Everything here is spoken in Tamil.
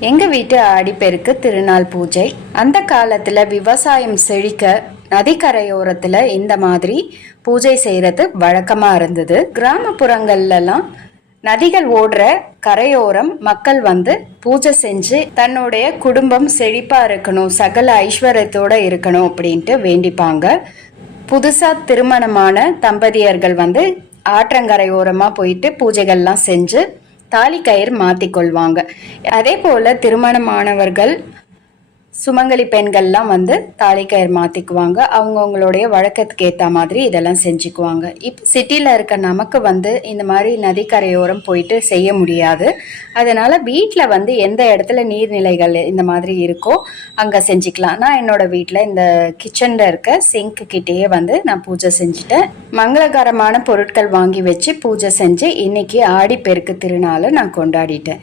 எங்க வீட்டு ஆடிப்பெருக்கு திருநாள் பூஜை. அந்த காலத்துல விவசாயம் செழிக்க நதிக்கரையோரத்துல இந்த மாதிரி பூஜை செய்யறது வழக்கமா இருந்தது. கிராமப்புறங்கள்லாம் நதிகள் ஓடுற கரையோரம் மக்கள் பூஜை செஞ்சு தன்னுடைய குடும்பம் செழிப்பா இருக்கணும், சகல ஐஸ்வர்யத்தோட இருக்கணும் அப்படின்ட்டு வேண்டிப்பாங்க. புதுசா திருமணமான தம்பதியர்கள் ஆற்றங்கரையோரமா போயிட்டு பூஜைகள்லாம் செஞ்சு தாலி கயிறு மாத்திக்கொள்வாங்க. அதே போல திருமணமானவர்கள் சுமங்கலி பெண்கள்லாம் தாலி கயிறு மாத்திக்குவாங்க. அவங்கவுங்களுடைய வழக்கத்துக்கு ஏற்ற மாதிரி இதெல்லாம் செஞ்சுக்குவாங்க. இப்போ சிட்டியில் இருக்க நமக்கு இந்த மாதிரி நதிக்கரையோரம் போயிட்டு செய்ய முடியாது. அதனால வீட்டில் எந்த இடத்துல நீர்நிலைகள் இந்த மாதிரி இருக்கோ அங்கே செஞ்சுக்கலாம். நான் என்னோட வீட்டில் இந்த கிச்சனில் இருக்க சிங்க் கிட்டேயே நான் பூஜை செஞ்சுட்டேன். மங்களகரமான பொருட்கள் வாங்கி வச்சு பூஜை செஞ்சு இன்னைக்கு ஆடிப்பெருக்கு திருநாளை நான் கொண்டாடிட்டேன்.